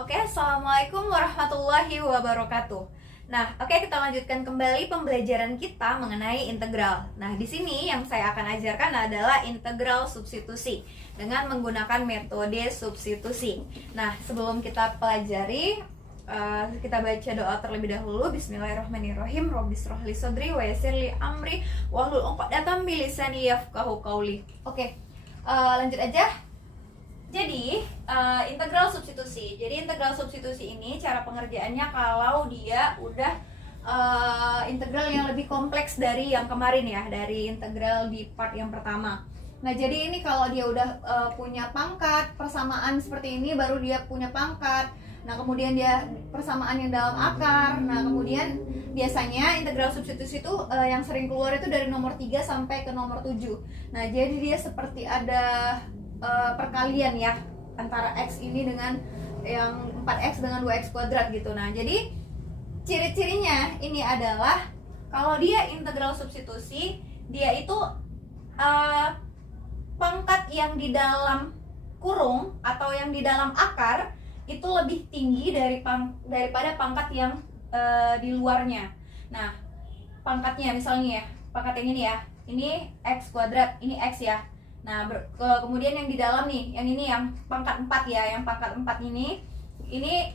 Oke, Assalamualaikum warahmatullahi wabarakatuh. Nah, oke, kita lanjutkan kembali pembelajaran kita mengenai integral. Nah, di sini yang saya akan ajarkan adalah integral substitusi dengan menggunakan metode substitusi. Nah, sebelum kita pelajari, kita baca doa terlebih dahulu. Bismillahirrahmanirrahim. Rabbis shrah li sadri wa yassir li amri wahlul 'uqdatam min lisani yafqahu qawli. Oke, lanjut aja. Jadi integral substitusi. Jadi integral substitusi ini cara pengerjaannya kalau dia udah integral yang lebih kompleks dari yang kemarin ya, dari integral di part yang pertama. Nah, jadi ini kalau dia udah punya pangkat persamaan seperti ini, baru dia punya pangkat. Nah, kemudian dia persamaan yang dalam akar. Nah, kemudian biasanya integral substitusi itu yang sering keluar itu dari nomor 3 sampai ke nomor 7. Nah, jadi dia seperti ada perkalian ya antara x ini dengan yang 4x dengan 2x kuadrat gitu. Nah, jadi ciri-cirinya ini adalah kalau dia integral substitusi, dia itu pangkat yang di dalam kurung atau yang di dalam akar itu lebih tinggi daripada pangkat yang di luarnya. Nah, pangkatnya misalnya ya, pangkat yang ini ya, ini x kuadrat, ini x ya. Nah, kemudian yang di dalam nih, yang ini yang pangkat 4 ya, yang pangkat 4 ini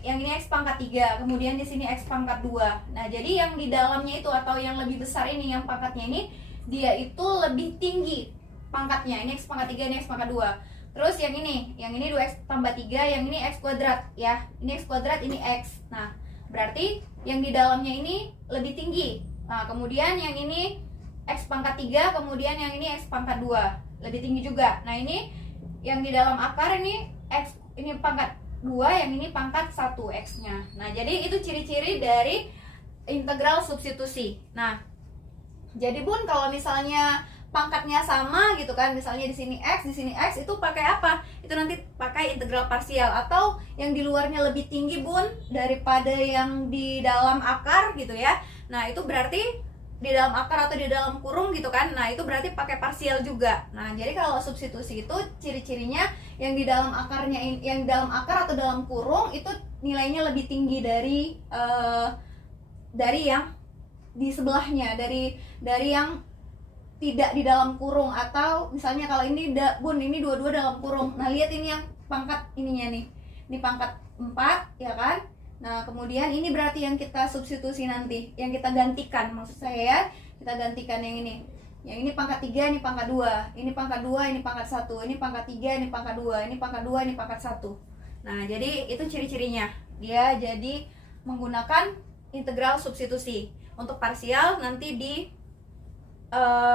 yang ini x pangkat 3, kemudian di sini x pangkat 2. Nah, jadi yang di dalamnya itu atau yang lebih besar ini, yang pangkatnya ini, dia itu lebih tinggi pangkatnya. Ini x pangkat 3, ini x pangkat 2. Terus yang ini 2x tambah 3, yang ini x kuadrat ya. Ini x kuadrat, ini x. Nah, berarti yang di dalamnya ini lebih tinggi. Nah, kemudian yang ini x pangkat 3, kemudian yang ini x pangkat 2. Lebih tinggi juga. Nah, ini yang di dalam akar ini x, ini pangkat 2, yang ini pangkat 1 x-nya. Nah, jadi itu ciri-ciri dari integral substitusi. Nah, jadi Bun, kalau misalnya pangkatnya sama gitu kan, misalnya di sini x, itu pakai apa? Itu nanti pakai integral parsial, atau yang di luarnya lebih tinggi Bun daripada yang di dalam akar gitu ya. Nah, itu berarti di dalam akar atau di dalam kurung gitu kan. Nah, itu berarti pakai parsial juga. Nah, jadi kalau substitusi itu ciri-cirinya yang di dalam akarnya, yang di dalam akar atau dalam kurung itu nilainya lebih tinggi dari yang di sebelahnya, dari yang tidak di dalam kurung. Atau misalnya kalau ini Bun, ini dua-dua dalam kurung. Nah, lihat ini yang pangkat ininya nih. Ini pangkat 4 ya kan? Nah, kemudian ini berarti yang kita substitusi nanti, yang kita gantikan, maksud saya ya, kita gantikan yang ini. Yang ini pangkat 3, ini pangkat 2, ini pangkat 2, ini pangkat 1, ini pangkat 3, ini pangkat 2, ini pangkat 2, ini pangkat 1. Nah, jadi itu ciri-cirinya. Dia jadi menggunakan integral substitusi. Untuk parsial nanti di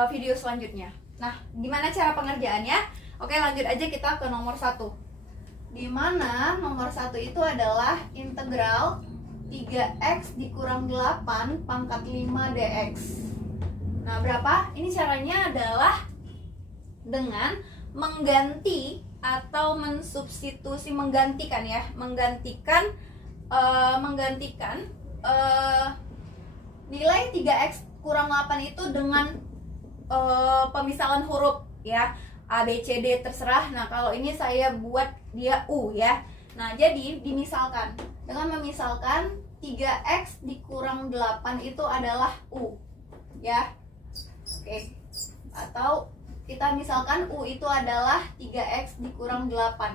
video selanjutnya. Nah, gimana cara pengerjaannya? Oke, lanjut aja kita ke nomor 1. Di mana nomor 1 itu adalah integral 3x dikurang 8 pangkat 5 dx. Nah, berapa? Ini caranya adalah dengan mengganti atau mensubstitusi, menggantikan ya, menggantikan nilai 3x kurang 8 itu dengan pemisahan huruf ya, A, B, C, D terserah. Nah, kalau ini saya buat dia U ya. Nah, jadi dimisalkan. Dengan memisalkan 3x dikurang 8 itu adalah U ya. Oke. Atau kita misalkan U itu adalah 3x dikurang 8.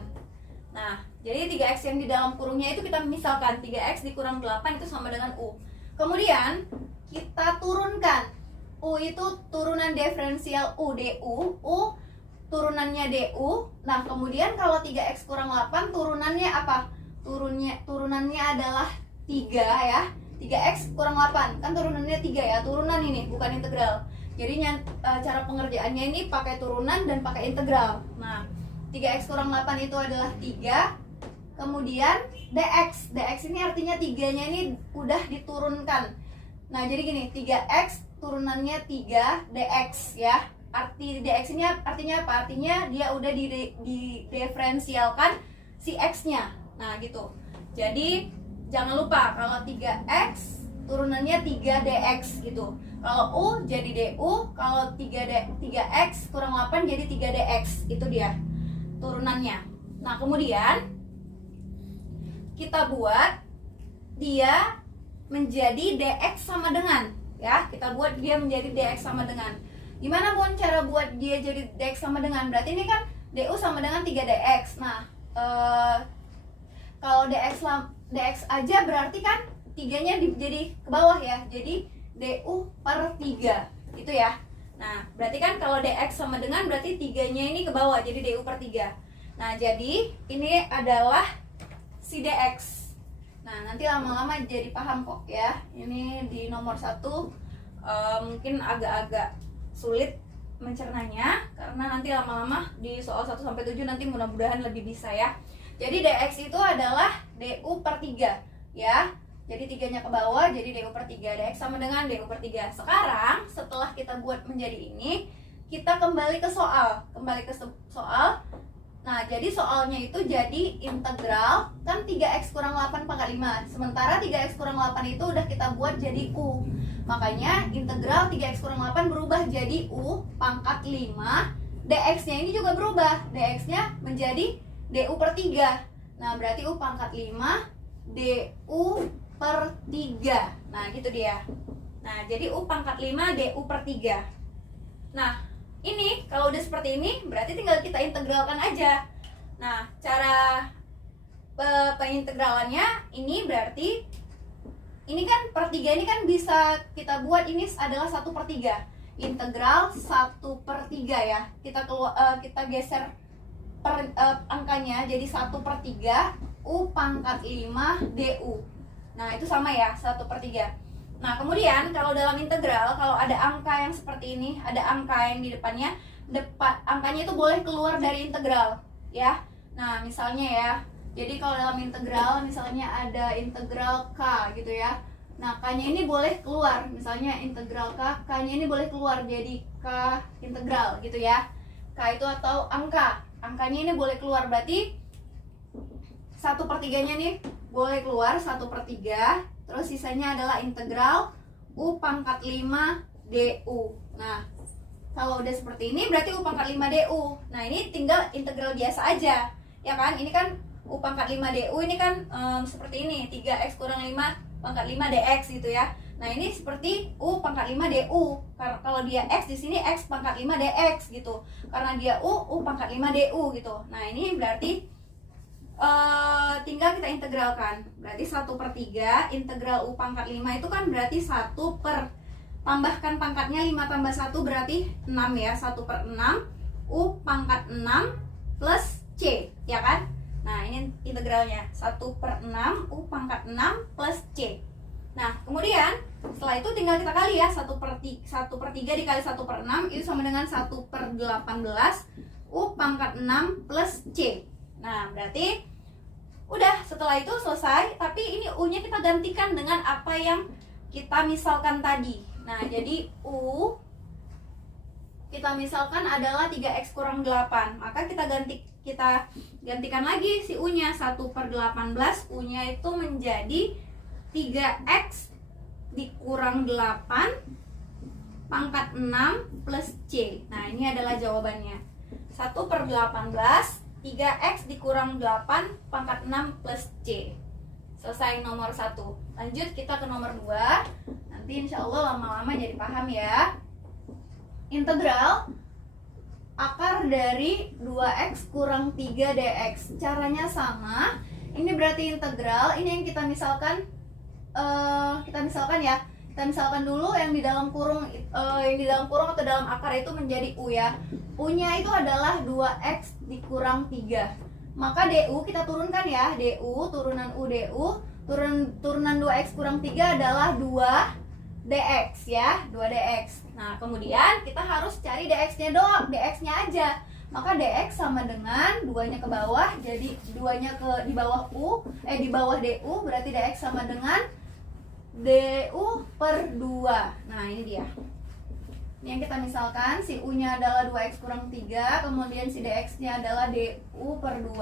Nah, jadi 3x yang di dalam kurungnya itu kita misalkan 3x dikurang 8 itu sama dengan U. Kemudian kita turunkan. U itu turunan diferensial U du. U turunannya du. Nah, kemudian kalau 3x kurang 8 turunannya apa? Turunannya adalah 3 ya. 3x kurang 8 kan turunannya 3 ya. Turunan ini bukan integral. Jadi cara pengerjaannya ini pakai turunan dan pakai integral. Nah, 3x kurang 8 itu adalah 3. Kemudian dx. Dx ini artinya 3-nya ini udah diturunkan. Nah, jadi gini, 3x turunannya 3 dx ya. Arti dx ini artinya apa? Artinya dia udah didiferensialkan si x-nya. Nah, gitu. Jadi jangan lupa kalau 3x turunannya 3 dx gitu. Kalau u jadi du, kalau 3x kurang 8 jadi 3 dx. Itu dia turunannya. Nah, kemudian kita buat dia menjadi dx sama dengan, ya, kita buat dia menjadi dx sama dengan. Gimana Bun cara buat dia jadi dx sama dengan? Berarti ini kan du sama dengan 3dx. Nah, kalau dx aja berarti kan 3-nya jadi ke bawah ya. Jadi du per 3 itu ya. Nah, berarti kan kalau dx sama dengan berarti 3-nya ini ke bawah, jadi du per 3. Nah, jadi ini adalah si dx. Nah, nanti lama-lama jadi paham kok ya. Ini di nomor 1 mungkin agak-agak sulit mencernanya, karena nanti lama-lama di soal 1-7 nanti mudah-mudahan lebih bisa ya. Jadi dx itu adalah du per 3 ya. Jadi 3-nya ke bawah, jadi du per 3. Dx sama dengan du per 3. Sekarang setelah kita buat menjadi ini, kita kembali ke soal. Nah, jadi soalnya itu jadi integral, kan 3x kurang 8 pangkat 5. Sementara 3x kurang 8 itu udah kita buat jadi u. Makanya integral 3x kurang 8 berubah jadi u pangkat 5. dx-nya ini juga berubah. dx-nya menjadi du per 3. Nah, berarti u pangkat 5 du per 3. Nah, gitu dia. Nah, jadi u pangkat 5 du per 3. Nah, ini kalau udah seperti ini berarti tinggal kita integralkan aja. Nah, cara pengintegralannya ini berarti ini kan per 3 ini kan bisa kita buat ini adalah 1 per 3. Integral 1 per 3 ya. Kita geser angkanya jadi 1 per 3 u pangkat 5 du. Nah, itu sama ya, 1 per 3. Nah, kemudian kalau dalam integral, kalau ada angka yang seperti ini, ada angka yang di depannya, angkanya itu boleh keluar dari integral, ya. Nah, misalnya ya, jadi kalau dalam integral, misalnya ada integral k gitu ya. Nah, k-nya ini boleh keluar, misalnya integral k, k-nya ini boleh keluar jadi k integral gitu ya. K itu atau angkanya ini boleh keluar, berarti 1 per 3-nya nih boleh keluar 1 per 3. Terus sisanya adalah integral u pangkat 5 du. Nah, kalau udah seperti ini berarti u pangkat 5 du. Nah, ini tinggal integral biasa aja, ya kan? Ini kan u pangkat 5 du, ini kan seperti ini, 3x kurang 5 pangkat 5 dx gitu ya. Nah, ini seperti u pangkat 5 du. Kalau dia x, di sini x pangkat 5 dx gitu. Karena dia u pangkat 5 du gitu. Nah, ini berarti tinggal kita integralkan. Berarti 1 per 3 integral u pangkat 5 itu kan berarti 1 per, tambahkan pangkatnya 5 tambah 1 berarti 6 ya. 1 per 6 u pangkat 6 plus c, ya kan? Nah, ini integralnya 1 per 6 u pangkat 6 plus c. Nah, kemudian setelah itu tinggal kita kali ya. 1 per 3 dikali 1 per 6 itu sama dengan 1 per 18 u pangkat 6 plus c. Nah, berarti udah, setelah itu selesai. Tapi ini u-nya kita gantikan dengan apa yang kita misalkan tadi. Nah, jadi u kita misalkan adalah 3x kurang 8. Maka kita gantikan lagi si u-nya. 1 per 18 u-nya itu menjadi 3x dikurang 8 pangkat 6 plus c. Nah, ini adalah jawabannya. 1 per 18 3x dikurang 8 pangkat 6 plus c. Selesai nomor 1. Lanjut kita ke nomor 2. Nanti insya Allah lama-lama jadi paham ya. Integral akar dari 2x kurang 3 dx. Caranya sama. Ini berarti integral. Ini yang kita misalkan ya. Kita misalkan dulu yang di dalam kurung atau dalam akar itu menjadi u ya. U-nya itu adalah 2x dikurang 3. Maka du kita turunkan ya. Du turunan u du, turunan 2x kurang 3 adalah 2 dx ya, 2 dx. Nah, kemudian kita harus cari dx-nya dx-nya aja. Maka dx sama dengan 2-nya ke bawah, jadi 2-nya di bawah di bawah du, berarti dx sama dengan du per 2. Nah, ini dia. Ini yang kita misalkan, si u-nya adalah 2x kurang 3, kemudian si dx-nya adalah du per 2.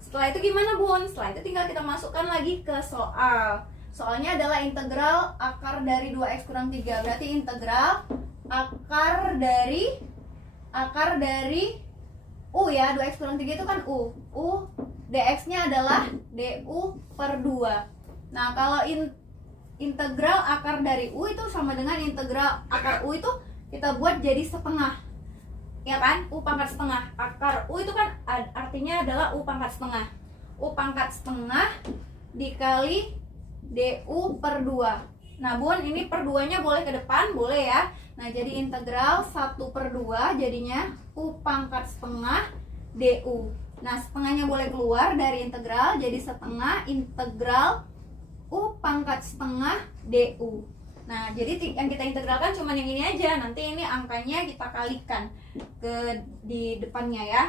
Setelah itu gimana, Bun? Setelah itu tinggal kita masukkan lagi ke soal. Soalnya adalah integral akar dari 2x kurang 3. Berarti integral akar dari u ya, 2x kurang 3 itu kan u dx-nya adalah du per 2. Nah, kalau integral akar dari u itu sama dengan integral akar u itu kita buat jadi setengah. Ya kan? U pangkat setengah. Akar u itu kan artinya adalah u pangkat setengah. U pangkat setengah dikali du per 2. Nah, Bun, ini per 2-nya boleh ke depan, boleh ya. Nah, jadi integral 1 per 2 jadinya u pangkat setengah du. Nah, setengahnya boleh keluar dari integral, jadi setengah integral u pangkat setengah du. Nah, jadi yang kita integralkan cuma yang ini aja. Nanti ini angkanya kita kalikan di depannya ya.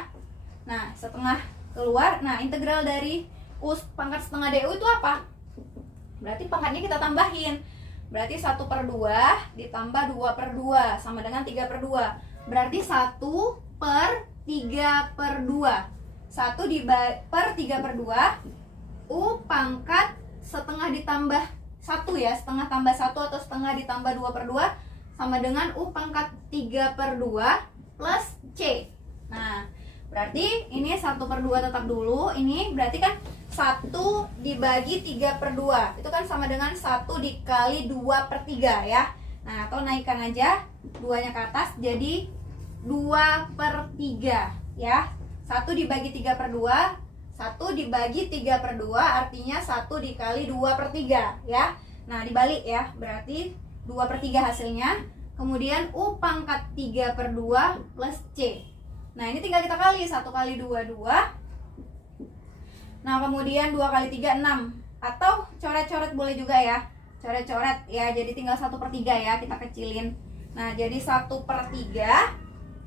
Nah, setengah keluar. Nah, integral dari u pangkat setengah du itu apa? Berarti pangkatnya kita tambahin. Berarti 1 per 2 ditambah 2 per 2 sama dengan 3 per 2. Berarti 1 per 3 per 2. 1 per 3 per 2 u pangkat setengah ditambah 1 ya, setengah tambah 1 atau setengah ditambah 2 per 2 sama dengan u pangkat 3 per 2 plus c. Nah, berarti ini 1 per 2 tetap dulu. Ini berarti kan 1 dibagi 3 per 2 itu kan sama dengan 1 dikali 2 per 3 ya. Nah, atau naikkan aja 2-nya ke atas jadi 2 per 3 ya. 1 dibagi 3 per 2, 1 dibagi 3 per 2 artinya 1 dikali 2 per 3 ya. Nah, dibalik ya, berarti 2 per 3 hasilnya. Kemudian u pangkat 3 per 2 plus c. Nah, ini tinggal kita kali, 1 kali 2, 2. Nah, kemudian 2 kali 3, 6. Atau coret-coret boleh juga ya. Coret-coret ya, jadi tinggal 1 per 3 ya, kita kecilin. Nah, jadi 1 per 3.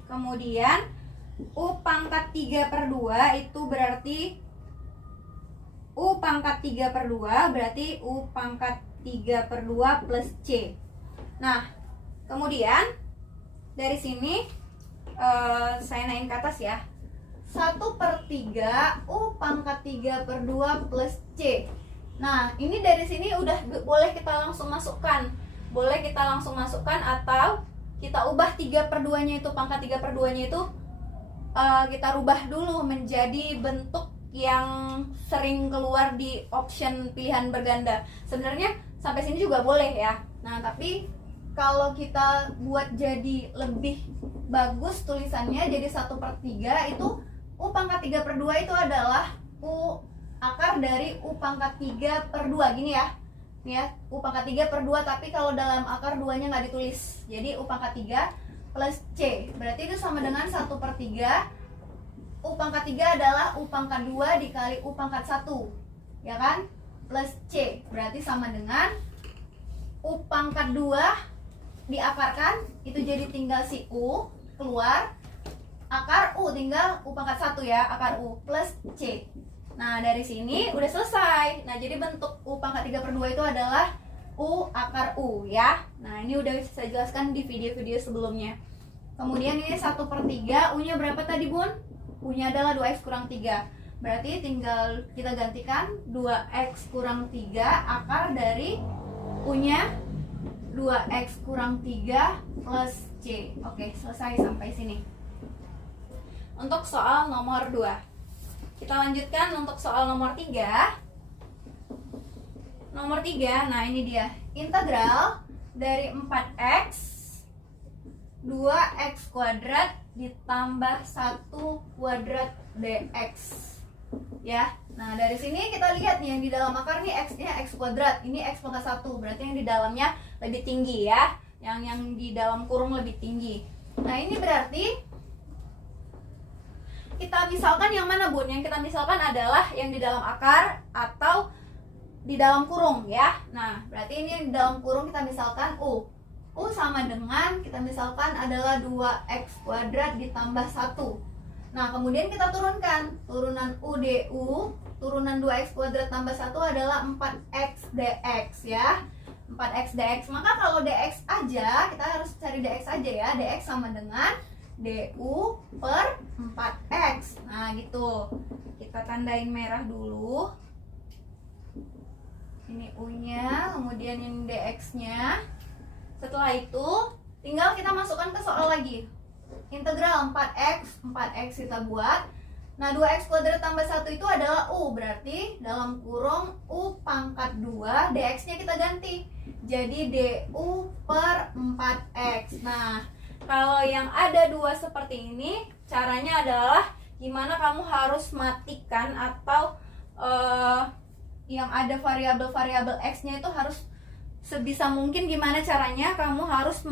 Kemudian u pangkat 3 per 2 itu berarti u pangkat 3 per 2 berarti u pangkat 3 per 2 plus c. Nah, kemudian dari sini saya naikin ke atas ya. 1 per 3 u pangkat 3 per 2 plus c. Nah, ini dari sini udah boleh kita langsung masukkan. Boleh kita langsung masukkan atau kita ubah 3 per 2 nya itu, pangkat 3 per 2 nya itu kita rubah dulu menjadi bentuk yang sering keluar di option pilihan berganda. Sebenarnya sampai sini juga boleh ya. Nah, tapi kalau kita buat jadi lebih bagus tulisannya jadi 1 per 3 itu u pangkat 3 per 2 itu adalah u akar dari u pangkat 3 per 2 gini ya. Nih ya, u pangkat 3 per 2 tapi kalau dalam akar 2 nya nggak ditulis. Jadi u pangkat 3 plus c. Berarti itu sama dengan 1 per 3. U pangkat 3 adalah u pangkat 2 dikali u pangkat 1. Ya kan? Plus c. Berarti sama dengan u pangkat 2 diakarkan. Itu jadi tinggal si u keluar. Akar u tinggal u pangkat 1 ya. Akar u plus c. Nah, dari sini udah selesai. Nah, jadi bentuk u pangkat 3 per 2 itu adalah u akar u ya. Nah, ini udah saya jelaskan di video-video sebelumnya. Kemudian ini 1 per 3, u-nya berapa tadi Bun? U-nya adalah 2x kurang 3. Berarti tinggal kita gantikan 2x kurang 3 akar dari u-nya 2x kurang 3 plus c. Oke, selesai sampai sini. Untuk soal nomor 2. Kita lanjutkan untuk soal nomor 3. Nomor 3, nah ini dia. Integral dari 4x 2x kuadrat ditambah 1 kuadrat dx ya. Nah, dari sini kita lihat nih yang di dalam akar nih x-nya x kuadrat, ini x pangkat 1, berarti yang di dalamnya lebih tinggi ya, yang di dalam kurung lebih tinggi. Nah, ini berarti kita misalkan yang mana Bun? Yang kita misalkan adalah yang di dalam akar atau di dalam kurung ya. Nah, berarti ini yang di dalam kurung kita misalkan u sama dengan kita misalkan adalah 2x kuadrat ditambah 1. Nah, kemudian kita turunkan. Turunan u du, turunan 2x kuadrat tambah 1 adalah 4x dx ya. 4x dx. Maka kalau dx aja, kita harus cari dx aja ya. Dx sama dengan du per 4x. Nah, gitu. Kita tandain merah dulu. Ini u-nya, kemudian ini dx-nya. Setelah itu tinggal kita masukkan ke soal lagi. Integral 4x kita buat. Nah, 2x kuadrat tambah 1 itu adalah U. Berarti dalam kurung U pangkat 2, dx-nya kita ganti. Jadi du per 4x. Nah, kalau yang ada 2 seperti ini, caranya adalah gimana kamu harus matikan atau yang ada variabel-variabel x-nya itu harus sebisa mungkin gimana caranya kamu harus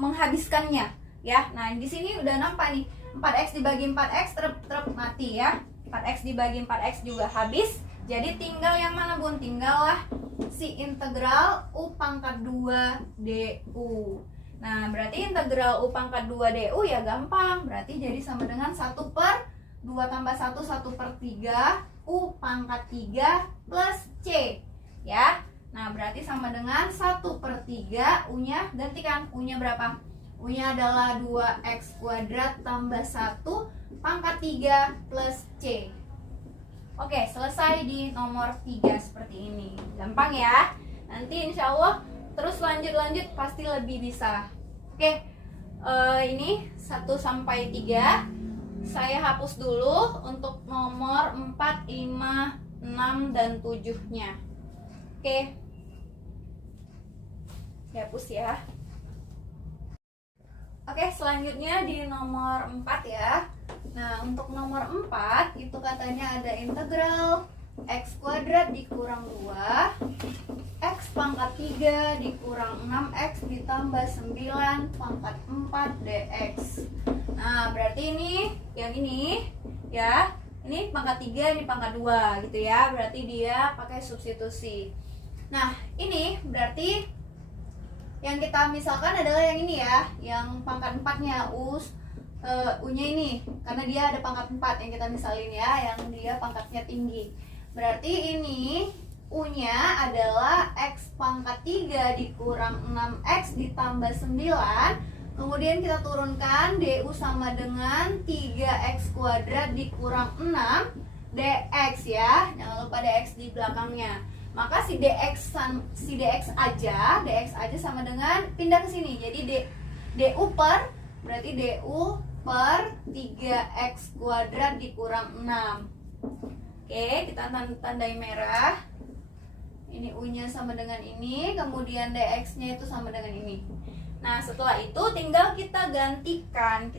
menghabiskannya ya. Nah, di sini udah nampak nih. 4x dibagi 4x trep mati ya. 4x dibagi 4x juga habis. Jadi tinggal yang mana bun? Tinggallah si integral u pangkat 2 du. Nah, berarti integral u pangkat 2 du ya gampang. Berarti jadi sama dengan 1 per 2 tambah 1, 1 per 3 u pangkat 3 plus c ya. Nah, berarti sama dengan 1 per 3, u-nya gantikan. U-nya berapa? U-nya adalah 2x kuadrat tambah 1 pangkat 3 plus C. Oke, selesai di nomor 3 seperti ini. Gampang ya. Nanti insya Allah terus lanjut pasti lebih bisa. Oke, ini 1 sampai 3 saya hapus dulu untuk nomor 4, 5, 6, dan 7-nya. Oke, dihapus ya. Oke, selanjutnya di nomor 4 ya. Nah, untuk nomor 4 itu katanya ada integral x kuadrat dikurang 2 x pangkat 3 dikurang 6x ditambah 9 pangkat 4 dx. Nah, berarti ini yang ini ya. Ini pangkat 3, ini pangkat 2 gitu ya. Berarti dia pakai substitusi. Nah, ini berarti yang kita misalkan adalah yang ini ya, yang pangkat 4-nya U-nya ini, karena dia ada pangkat 4 yang kita misalin ya, yang dia pangkatnya tinggi. Berarti ini U-nya adalah X pangkat 3 dikurang 6X ditambah 9. Kemudian kita turunkan DU sama dengan 3X kuadrat dikurang 6 DX ya. Jangan lupa DX di belakangnya. Maka si dx aja sama dengan pindah ke sini. Jadi du per berarti du per 3x kuadrat dikurang 6. Oke, kita tandai merah. Ini u-nya sama dengan ini, kemudian dx-nya itu sama dengan ini. Nah, setelah itu tinggal kita gantikan.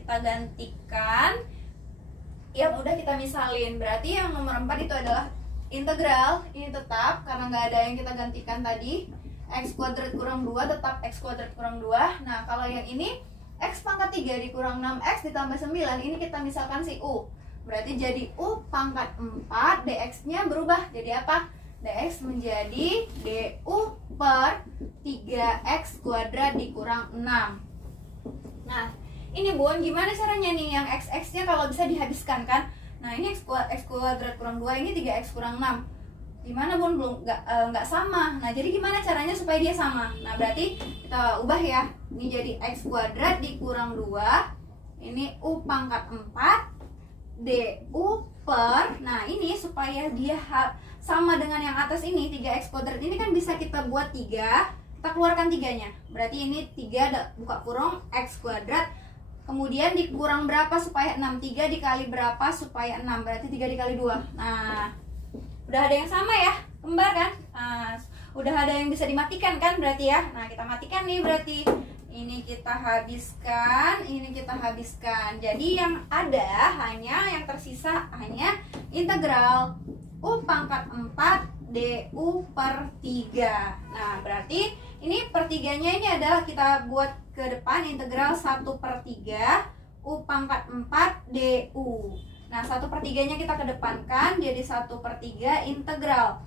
Yang udah kita misalin. Berarti yang nomor 4 itu adalah integral, ini tetap karena nggak ada yang kita gantikan tadi. X kuadrat kurang 2 tetap X kuadrat kurang 2. Nah, kalau yang ini X pangkat 3 dikurang 6X ditambah 9, ini kita misalkan si U. Berarti jadi U pangkat 4, dx-nya berubah jadi apa? Dx menjadi du per 3x kuadrat dikurang 6. Nah, ini bun, gimana caranya nih yang x-nya kalau bisa dihabiskan kan? Nah, ini x kuadrat kurang 2, ini 3x kurang 6. Gimana bun? Belum nggak sama. Nah, jadi gimana caranya supaya dia sama? Nah, berarti kita ubah ya. Ini jadi x kuadrat dikurang 2. Ini u pangkat 4 du per. Nah, ini supaya dia sama dengan yang atas ini, 3x kuadrat ini kan bisa kita buat 3. Kita keluarkan 3-nya. Berarti ini 3 buka kurung x kuadrat. Kemudian dikurang berapa supaya 6? 3 dikali berapa supaya 6? Berarti 3 dikali 2. Nah, udah ada yang sama ya, kembar kan? Nah, udah ada yang bisa dimatikan kan berarti ya. Nah, kita matikan nih berarti. Ini kita habiskan, ini kita habiskan. Jadi yang ada yang tersisa hanya integral u pangkat 4 du per 3. Nah, berarti ini per 3-nya ini adalah kita buat ke depan integral 1 per 3 u pangkat 4 du. Nah, 1 per 3-nya kita kedepankan jadi 1 per 3 integral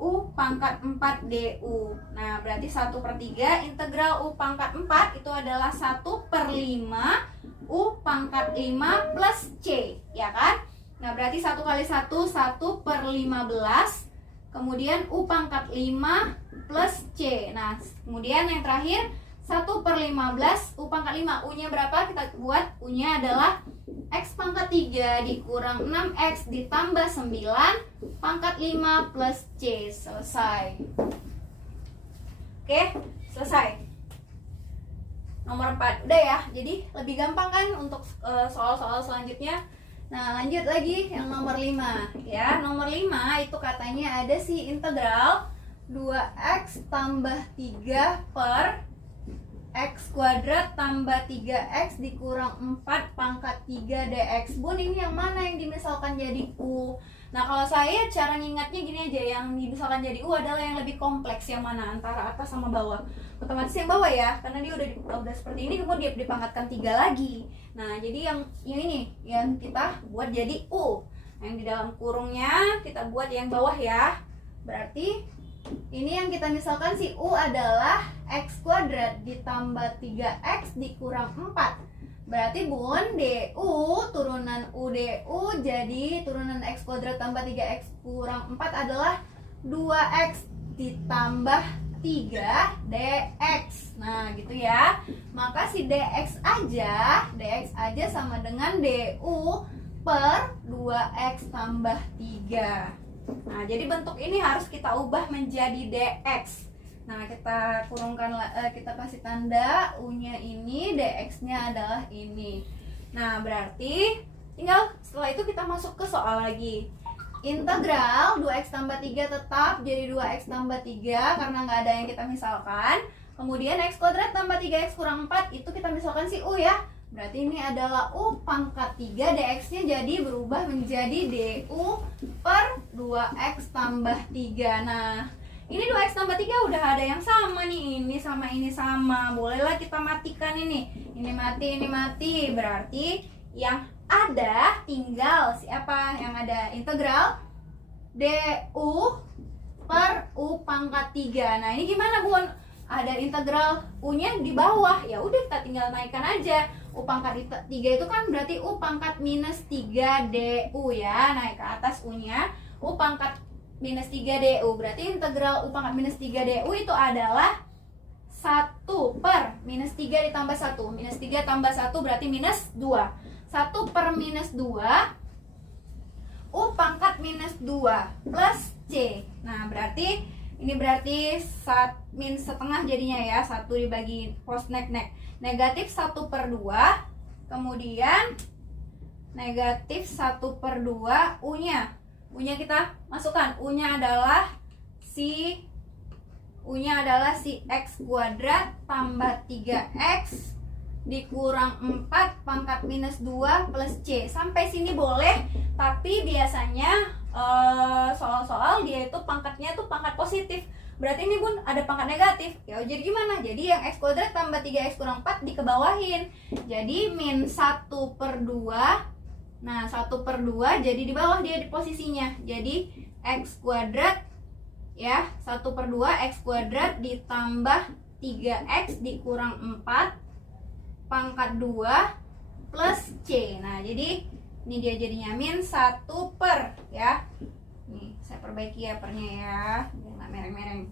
u pangkat 4 du. Nah, berarti 1 per 3 integral u pangkat 4 itu adalah 1 per 5 u pangkat 5 plus c, ya kan? Nah, berarti 1 kali 1, 1 per 15. Kemudian u pangkat 5 plus c. Nah, kemudian yang terakhir 1 per 15 u pangkat 5. U-nya berapa? Kita buat U-nya adalah X pangkat 3 dikurang 6X ditambah 9 pangkat 5 plus C. Selesai. Oke, selesai. Nomor 4 udah ya. Jadi lebih gampang kan untuk soal-soal selanjutnya. Nah, lanjut lagi yang nomor 5 ya. Nomor 5 itu katanya ada si integral 2x tambah 3 per x kuadrat tambah 3x dikurang 4 pangkat 3 dx. Bun, ini yang mana yang dimisalkan jadi U? Nah, kalau saya cara ngingatnya gini aja, yang dimisalkan jadi U adalah yang lebih kompleks. Yang mana? Antara atas sama bawah. Otomatis yang bawah ya, karena dia udah seperti ini, kemudian dipangkatkan 3 lagi. Nah, jadi yang ini yang kita buat jadi U. Yang di dalam kurungnya kita buat yang bawah ya. Berarti ini yang kita misalkan si U adalah x kuadrat ditambah 3x dikurang 4. Berarti Bun, DU turunan U DU jadi turunan x kuadrat tambah 3x kurang 4 adalah 2x ditambah 3 dx. Nah, gitu ya. Maka si dx aja sama dengan DU per 2x tambah 3. Nah, jadi bentuk ini harus kita ubah menjadi dx. Nah, kita kurungkan, kita kasih tanda U-nya ini, dx-nya adalah ini. Nah, berarti tinggal setelah itu kita masuk ke soal lagi. Integral 2x tambah 3 tetap jadi 2x tambah 3 karena nggak ada yang kita misalkan. Kemudian x kuadrat tambah 3x kurang 4 itu kita misalkan si U ya. Berarti ini adalah U pangkat 3, dx-nya jadi berubah menjadi du per 2x tambah 3. Nah, ini 2x tambah 3 udah ada yang sama nih, ini sama. Bolehlah kita matikan ini. Ini mati. Berarti yang ada tinggal siapa? Yang ada integral du per U pangkat 3. Nah, ini gimana, Bun? Ada integral U-nya di bawah. Ya udah, kita tinggal naikkan aja. U pangkat 3 itu kan berarti U pangkat minus 3 du ya. Naik ke atas U-nya. U pangkat minus 3 du. Berarti integral U pangkat minus 3 du itu adalah 1 per minus 3 ditambah 1. Minus 3 tambah 1 berarti minus 2. 1 per minus 2 U pangkat minus 2 plus C. Nah, berarti ini berarti min setengah jadinya ya. 1 dibagi post negatif 1 per 2. Kemudian negatif 1 per 2 U-nya kita masukkan. U-nya adalah si x kuadrat tambah 3x dikurang 4 pangkat minus 2 plus C. Sampai sini boleh, tapi biasanya soal-soal dia itu pangkatnya tuh pangkat positif. Berarti ini, Bun, ada pangkat negatif. Ya jadi gimana? Jadi yang x kuadrat tambah 3x kurang 4 dikebawahin. Jadi min 1 per 2. Nah, 1 per 2 jadi di bawah dia di posisinya. Jadi x kuadrat ya, 1 per 2 x kuadrat ditambah 3x dikurang 4 pangkat 2 plus C. Nah, jadi ini dia jadinya min 1 per ya. Nih, saya perbaiki ya pernya ya, biar nggak mereng-mereng.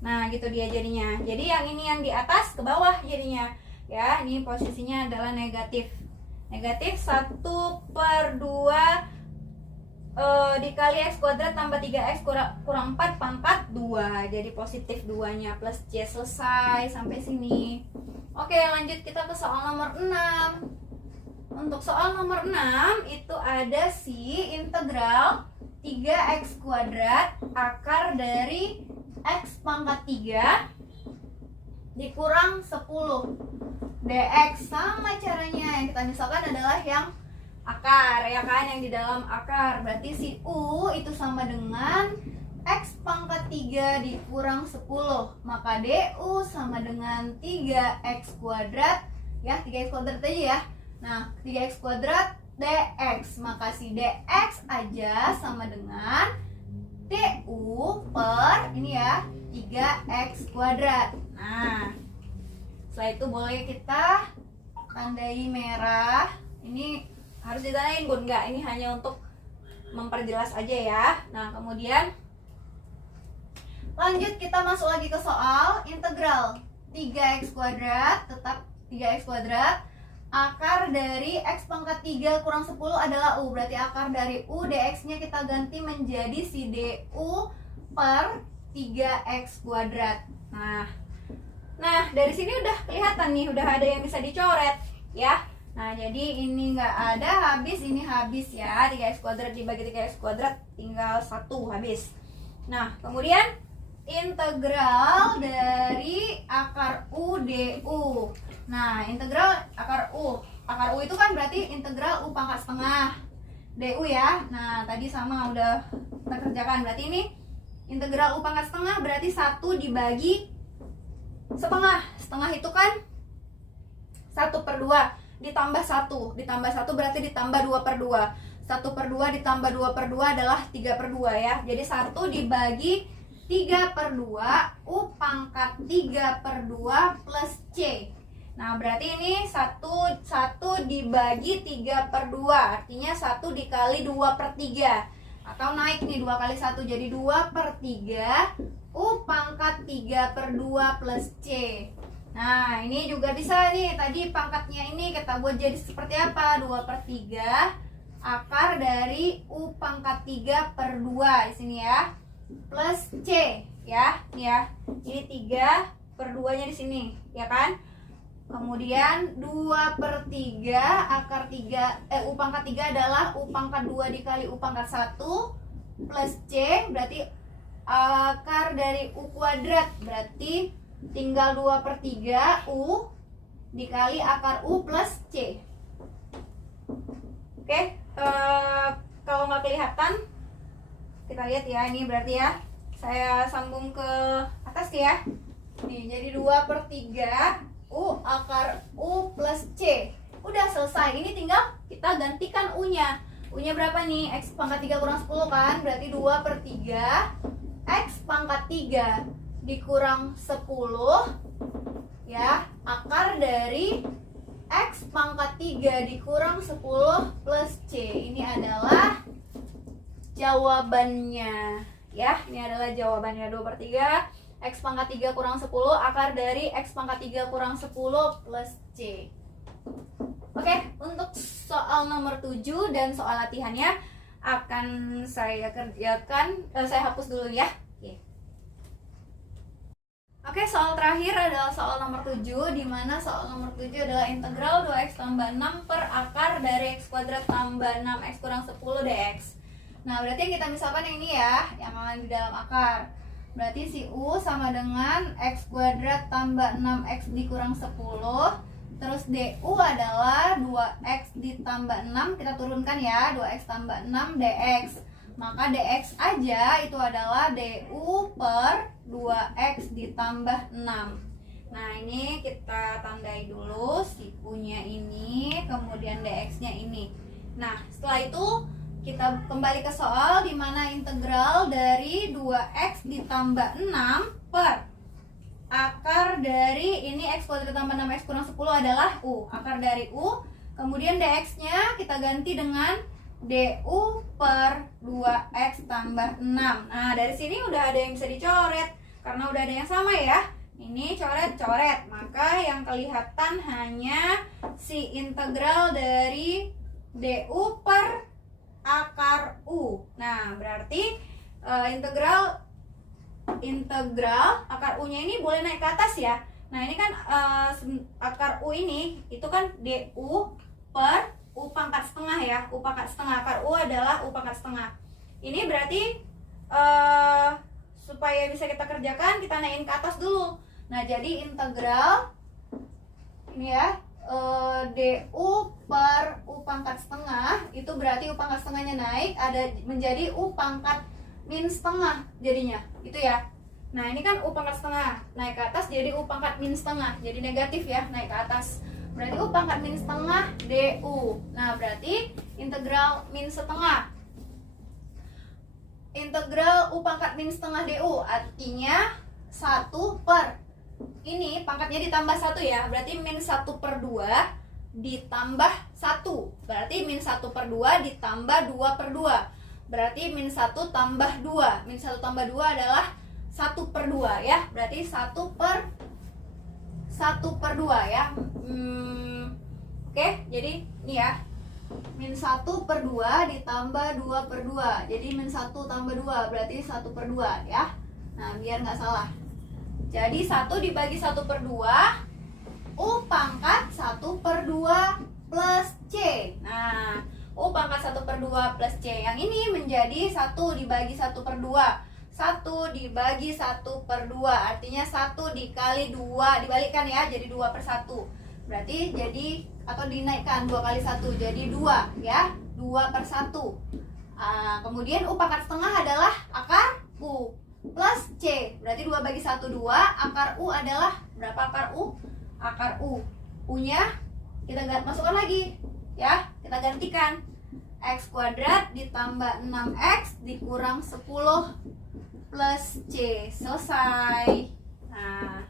Nah, gitu dia jadinya. Jadi yang ini yang di atas ke bawah jadinya. Ya, ini posisinya adalah negatif. Negatif 1 per 2 dikali x kuadrat tambah 3x kurang 4 pangkat 2. Jadi positif 2-nya plus C. Selesai sampai sini. Oke, lanjut kita ke soal nomor 6. Untuk soal nomor 6 itu ada si integral 3x kuadrat akar dari x pangkat 3 dikurang 10 dx. Sama caranya, yang kita misalkan adalah yang akar ya kan, yang di dalam akar. Berarti si U itu sama dengan x pangkat 3 dikurang 10. Maka du sama dengan 3x kuadrat ya, 3x kuadrat aja ya. Nah, 3x kuadrat dx. Maka si dx aja sama dengan du per ini ya, 3x kuadrat. Nah, setelah itu boleh kita tandai merah. Ini harus ditandain, Bun, enggak, ini hanya untuk memperjelas aja ya. Nah, kemudian lanjut kita masuk lagi ke soal integral 3x kuadrat, tetap 3x kuadrat akar dari x pangkat 3 kurang 10 adalah U. Berarti akar dari U, dx-nya kita ganti menjadi si du per 3x kuadrat. Nah, dari sini udah kelihatan nih, udah ada yang bisa dicoret ya. Nah, jadi ini nggak ada, habis, ini habis ya. 3x kuadrat dibagi 3x kuadrat tinggal 1, habis. Nah, kemudian integral dari akar U DU. Nah, integral akar U. Akar U itu kan berarti integral U pangkat setengah DU ya. Nah, tadi sama udah kita kerjakan. Berarti ini integral U pangkat setengah berarti 1 dibagi setengah. Setengah itu kan 1/2 ditambah 1. Ditambah 1 berarti ditambah 2/2. 1/2 ditambah 2/2 adalah 3/2 ya. Jadi 1 dibagi 3/2 U pangkat 3/2 plus C. Nah, berarti ini 1 dibagi 3/2. Artinya 1 dikali 2/3. Atau naik nih 2 kali 1 jadi 2/3 U pangkat 3/2 plus C. Nah, ini juga bisa nih. Tadi pangkatnya ini kita buat jadi seperti apa? 2/3 akar dari U pangkat 3/2 di sini ya. Plus C ya. Nih ya. Ini 3/2-nya di sini, ya kan? Kemudian 2/3 akar 3 U pangkat 3 adalah U pangkat 2 dikali U pangkat 1 plus C, berarti akar dari U kuadrat, berarti tinggal 2/3 U dikali akar U plus C. Oke, kalau nggak kelihatan kita lihat ya, ini berarti ya saya sambung ke atas ya. Nih, jadi 2/3 U akar U plus C. Udah selesai. Ini tinggal kita gantikan U-nya. U-nya berapa nih? X pangkat 3 kurang 10 kan? Berarti 2/3 X pangkat 3 dikurang 10 ya, akar dari X pangkat 3 dikurang 10 plus C. Ini adalah jawabannya ya. Ini adalah jawabannya 2/3 X pangkat 3 kurang 10 akar dari X pangkat 3 kurang 10 plus C. Oke, untuk soal nomor 7 dan soal latihannya akan saya kerjakan, saya hapus dulu ya. Oke, soal terakhir adalah soal nomor 7, di mana soal nomor 7 adalah integral 2x tambah 6 per akar dari x kuadrat tambah 6x kurang 10 dx. Nah, berarti yang kita misalkan yang ini ya, yang ada di dalam akar. Berarti si U sama dengan x kuadrat tambah 6x dikurang 10. Terus DU adalah 2x ditambah 6, kita turunkan ya, 2x tambah 6 dx. Maka dx aja itu adalah DU per 2x ditambah 6. Nah, ini kita tandai dulu si U-nya ini, kemudian dx-nya ini. Nah, setelah itu kita kembali ke soal di mana integral dari 2x ditambah 6 per akar dari ini x kuadrat tambah 6x kurang 10 adalah U. Akar dari U, kemudian dx-nya kita ganti dengan DU per 2x tambah 6. Nah, dari sini udah ada yang bisa dicoret karena udah ada yang sama ya. Ini coret-coret, maka yang kelihatan hanya si integral dari DU per akar U. Nah, berarti integral akar U-nya ini boleh naik ke atas ya. Nah, ini kan akar U ini itu kan DU per U pangkat setengah ya. U pangkat setengah, akar U adalah U pangkat setengah. Ini berarti supaya bisa kita kerjakan, kita naikin ke atas dulu. Nah, jadi integral ini ya, DU per U pangkat setengah, itu berarti U pangkat setengahnya naik, ada menjadi U pangkat min setengah jadinya, itu ya. Nah, ini kan U pangkat setengah, naik ke atas jadi U pangkat min setengah, jadi negatif ya, naik ke atas. Berarti U pangkat min setengah DU. Nah, berarti integral min setengah. Integral U pangkat min setengah DU artinya 1 per ini pangkatnya ditambah 1 ya. Berarti min 1/2 ditambah 1. Berarti min 1/2 ditambah 2/2. Berarti min 1 tambah 2. Min 1 tambah 2 adalah 1/2 ya. Berarti 1/2 ya. Oke, jadi ini ya, min 1/2 ditambah 2/2. Jadi min 1 tambah 2 berarti 1/2 ya. Nah, biar nggak salah. Jadi 1 dibagi 1/2 U pangkat 1/2 plus C. Nah, U pangkat 1/2 plus C. Yang ini menjadi 1 dibagi 1/2. 1 dibagi 1/2. Artinya 1 dikali 2. Dibalikkan ya, jadi 2/1. Berarti jadi, atau dinaikkan 2 kali 1. Jadi 2 ya, 2/1. Kemudian U pangkat setengah adalah akar U plus C. Berarti 2 bagi 1, 2. Akar U adalah berapa akar U? Akar U. U-nya kita masukkan lagi ya, kita gantikan. X kuadrat ditambah 6X dikurang 10 plus C. Selesai. Nah,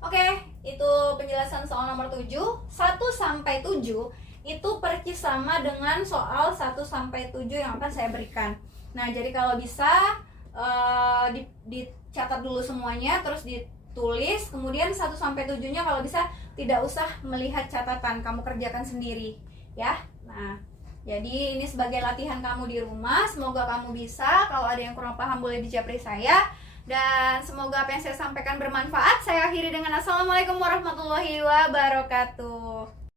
oke, itu penjelasan soal nomor 7. 1 sampai 7 itu persis sama dengan soal 1 sampai 7 yang akan saya berikan. Nah, jadi kalau bisa dicatat dulu semuanya, terus ditulis. Kemudian 1 sampai 7-nya kalau bisa tidak usah melihat catatan, kamu kerjakan sendiri ya. Nah, jadi ini sebagai latihan kamu di rumah. Semoga kamu bisa. Kalau ada yang kurang paham boleh dijapri saya. Dan semoga apa yang saya sampaikan bermanfaat. Saya akhiri dengan assalamualaikum warahmatullahi wabarakatuh.